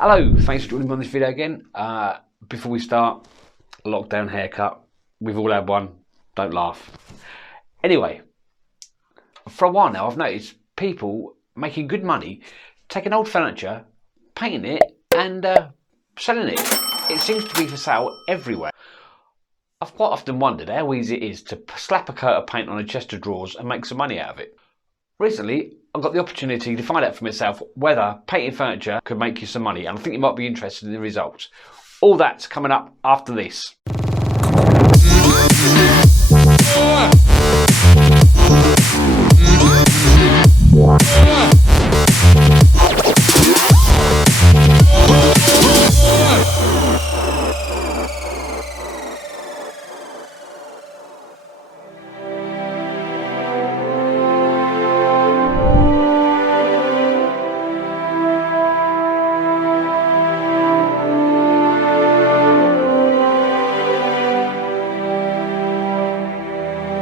Hello, thanks for joining me on this video again. Before we start, lockdown haircut. We've all had one, don't laugh. Anyway, for a while now I've noticed people making good money, taking old furniture, painting it and selling it. It seems to be for sale everywhere. I've quite often wondered how easy it is to slap a coat of paint on a chest of drawers and make some money out of it. Recently, I got the opportunity to find out for myself whether painting furniture could make you some money, and I think you might be interested in the results. All that's coming up after this.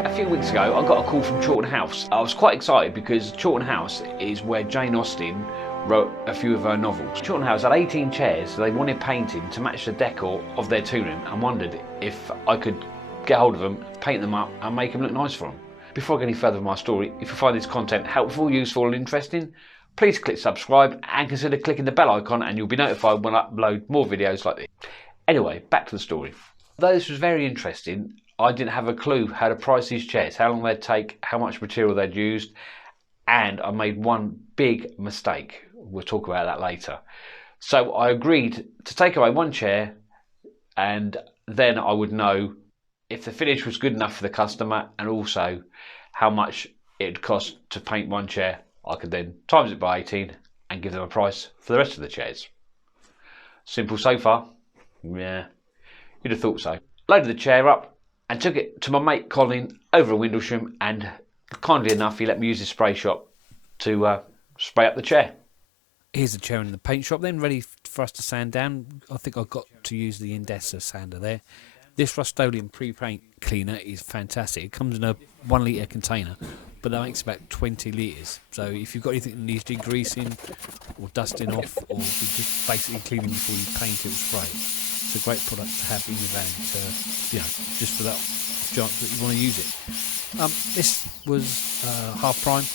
A few weeks ago I got a call from Chawton House. I was quite excited because Chawton House is where Jane Austen wrote a few of her novels. Chawton House had 18 chairs, so they wanted painting to match the decor of their tea room and wondered if I could get hold of them, paint them up and make them look nice for them. Before I get any further with my story, if you find this content helpful, useful and interesting, please click subscribe and consider clicking the bell icon and you'll be notified when I upload more videos like this. Anyway, back to the story. Although this was very interesting, I didn't have a clue how to price these chairs, how long they'd take, how much material they'd used, and I made one big mistake. We'll talk about that later. So I agreed to take away one chair and then I would know if the finish was good enough for the customer and also how much it'd cost to paint one chair. I could then times it by 18 and give them a price for the rest of the chairs. Simple so far? Yeah, you'd have thought so. Loaded the chair up and took it to my mate Colin over at Windlesham, and kindly enough he let me use his spray shop to spray up the chair. Here's the chair in the paint shop then, ready for us to sand down. I think I got to use the Indesa sander there. This Rust-Oleum pre-paint cleaner is fantastic. It comes in a 1 litre container, but that makes about 20 litres. So if you've got anything that needs degreasing or dusting off, or just basically cleaning before you paint it or spray it, it's a great product to have in your van to, just for that chance that you want to use it. This was half prime.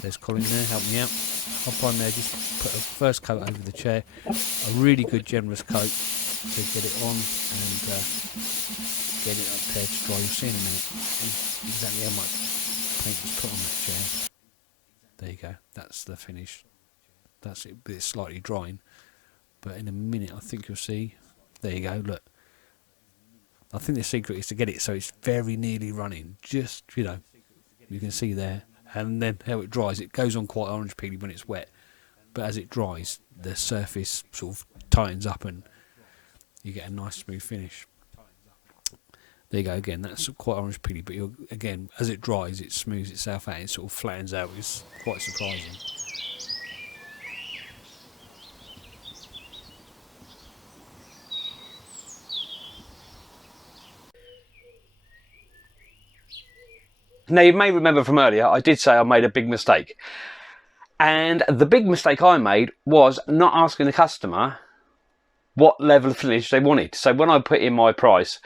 There's Colin there, help me out. Half prime there, just put a first coat over the chair, a really good generous coat to get it on and get it up there to dry. You'll see in a minute exactly how much paint was put on that chair. There you go, that's the finish. That's it, but it's slightly drying, but in a minute I think you'll see. There you go, look. I think the secret is to get it so it's very nearly running. Just, you can see there. And then how it dries, it goes on quite orange peely when it's wet. But as it dries, the surface sort of tightens up and you get a nice smooth finish. There you go again, that's quite orange peely, but again, as it dries, it smooths itself out, it sort of flattens out. It's quite surprising. Now you may remember from earlier, I did say I made a big mistake. And the big mistake I made was not asking the customer what level of finish they wanted. So when I put in my price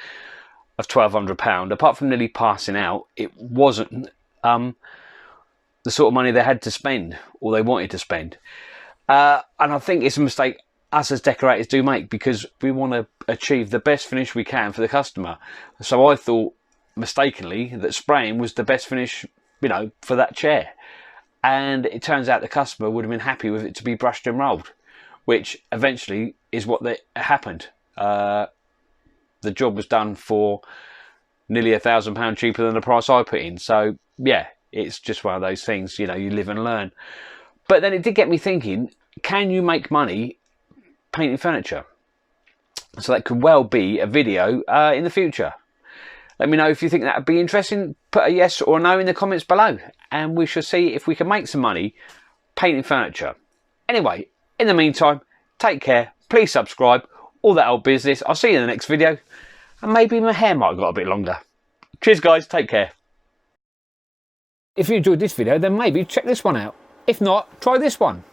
of £1,200, apart from nearly passing out, it wasn't the sort of money they had to spend or they wanted to spend. And I think it's a mistake us as decorators do make because we want to achieve the best finish we can for the customer. So I thought mistakenly that spraying was the best finish, for that chair. And it turns out the customer would have been happy with it to be brushed and rolled, which eventually is what happened. The job was done for nearly £1,000 cheaper than the price I put in. So yeah, it's just one of those things, you live and learn. But then it did get me thinking, can you make money painting furniture? So that could well be a video in the future. Let me know if you think that would be interesting. Put a yes or a no in the comments below and we shall see if we can make some money painting furniture. Anyway, in the meantime, take care, please subscribe, all that old business. I'll see you in the next video and maybe my hair might have got a bit longer. Cheers guys, take care. If you enjoyed this video then maybe check this one out. If not, try this one.